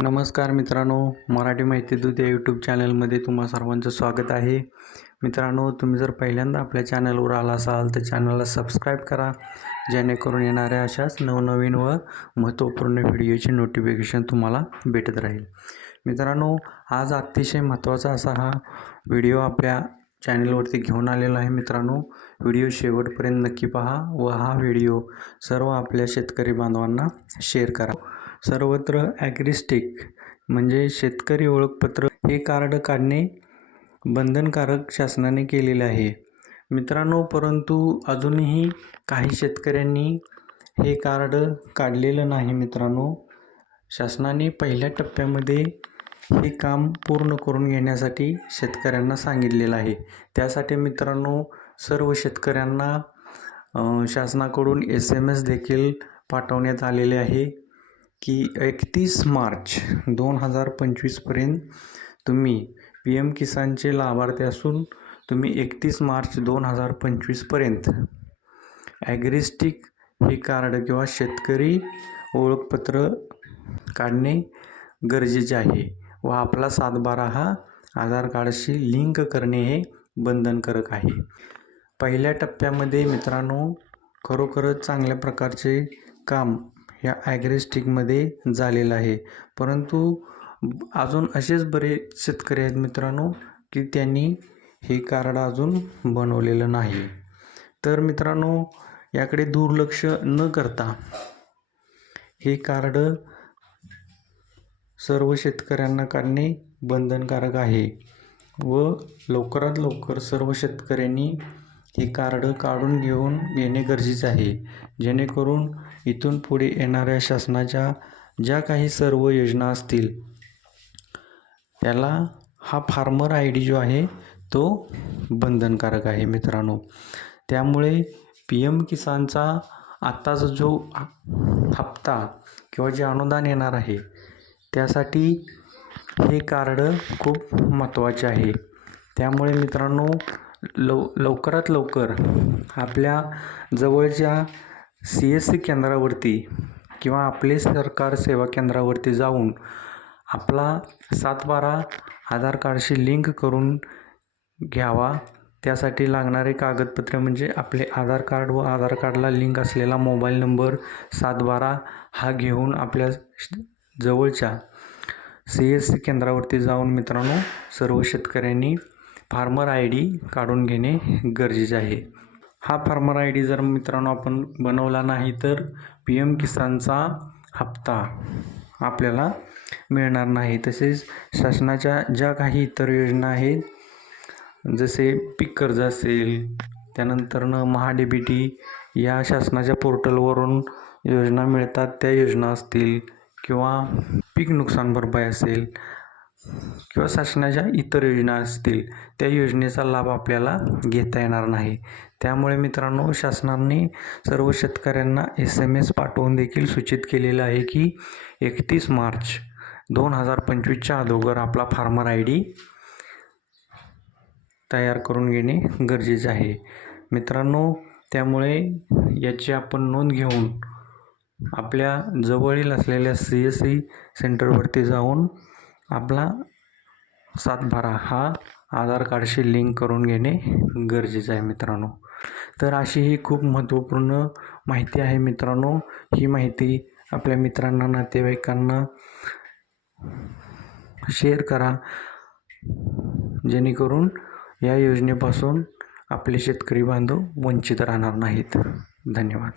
नमस्कार मित्रांनो मराठी माहिती दूत या यूट्यूब चॅनलमध्ये तुम्हा सर्वांचं स्वागत आहे. मित्रांनो तुम्ही जर पहिल्यांदा आपल्या चॅनलवर आला असाल तर चॅनलला सबस्क्राईब करा. जेणेकरून येणाऱ्या अशाच नवनवीन व महत्त्वपूर्ण व्हिडिओचे नोटिफिकेशन तुम्हाला भेटत राहील. मित्रांनो आज अतिशय महत्त्वाचा असा हा व्हिडिओ आपल्या चॅनलवरती घेऊन आलेला आहे मित्रांनो. व्हिडिओ शेवटपर्यंत नक्की पहा व हा व्हिडिओ सर्व आपल्या शेतकरी बांधवांना शेअर करा. सर्वत्र ॲग्रिस्टिक म्हणजे शेतकरी ओळखपत्र हे कार्ड काढणे बंधनकारक शासनाने केलेले आहे. मित्रांनो परंतु अजूनही काही शेतकऱ्यांनी हे कार्ड काढलेलं नाही मित्रांनो. शासनाने पहिल्या टप्प्यामध्ये हे काम पूर्ण करून घेण्यासाठी शेतकऱ्यांना सांगितलेलं आहे. त्यासाठी मित्रांनो सर्व शेतकऱ्यांना शासनाकडून एस एम एस देखील पाठवण्यात आलेले आहे की एकतीस मार्च दोन हजार पंचवीसपर्यंत तुम्ही पी एम किसानचे लाभार्थी असून तुम्ही एकतीस मार्च दोन हजार पंचवीसपर्यंत ॲग्रिस्टिक हे कार्ड किंवा शेतकरी ओळखपत्र काढणे गरजेचे आहे. व आपला सातबारा हा आधार कार्डशी लिंक करणे हे बंधनकारक आहे. पहिल्या टप्प्यामध्ये मित्रांनो खरोखरच चांगल्या प्रकारचे काम या ॲग्रेस्टिकमध्ये झालेलं आहे. परंतु अजून असेच बरेच शेतकरी आहेत मित्रांनो की त्यांनी हे कार्ड अजून बनवलेलं नाही. तर मित्रांनो याकडे दुर्लक्ष न करता हे कार्ड सर्व शेतकऱ्यांना काढणे बंधनकारक आहे व लवकरात लवकर सर्व शेतकऱ्यांनी हे कार्ड काढून घेऊन घेणे गरजेचं आहे. जेणेकरून इथून पुढे येणाऱ्या शासनाच्या ज्या काही सर्व योजना असतील त्याला हा फार्मर आय डी जो आहे तो बंधनकारक आहे मित्रांनो. त्यामुळे पी एम किसानचा आत्ताचा जो हप्ता किंवा जे अनुदान येणार आहे त्यासाठी हे कार्ड खूप महत्त्वाचे आहे. त्यामुळे मित्रांनो लव लवकरात लवकर आपल्या जवळच्या सी एस सी केंद्रावरती किंवा आपले सरकार सेवा केंद्रावरती जाऊन आपला सातबारा आधार कार्डशी लिंक करून घ्यावा. त्यासाठी लागणारे कागदपत्रे म्हणजे आपले आधार कार्ड व आधार कार्डला लिंक असलेला मोबाईल नंबर सातबारा हा घेऊन आपल्या जवळच्या सी एस सी केंद्रावरती जाऊन मित्रांनो सर्व शेतकऱ्यांनी फार्मर आय डी काढून घेणे गरजेचे आहे. हा फार्मर आय डी जर मित्रांनो आपण बनवला नाही तर पी एम किसानचा हप्ता आपल्याला मिळणार नाही. तसेच शासनाच्या ज्या काही इतर योजना आहेत जसे पीक कर्ज असेल त्यानंतरनं महा डी बी टी या शासनाच्या पोर्टलवरून योजना मिळतात त्या योजना असतील. किंवा पीक नुकसान भरपाई असेल किंवा शासनाच्या इतर योजना असतील त्या योजनेचा लाभ आपल्याला घेता येणार नाही. त्यामुळे मित्रांनो शासनाने सर्व शेतकऱ्यांना एस एम एस पाठवून देखील सूचित केलेलं आहे की एकतीस मार्च दोन हजार पंचवीसच्या अगोदर आपला फार्मर आय डी तयार करून घेणे गरजेचे आहे. मित्रांनो त्यामुळे याची आपण नोंद घेऊन आपल्या जवळील असलेल्या सी एस सी सेंटरवरती जाऊन आपला सातबारा हा आधार कार्डशी लिंक करून घेणे गरजेचं आहे मित्रांनो. तर अशी ही खूप महत्त्वपूर्ण माहिती आहे मित्रांनो. ही माहिती आपल्या मित्रांना नातेवाईकांना शेअर करा जेणेकरून या योजनेपासून आपले शेतकरी बांधव वंचित राहणार नाहीत. धन्यवाद.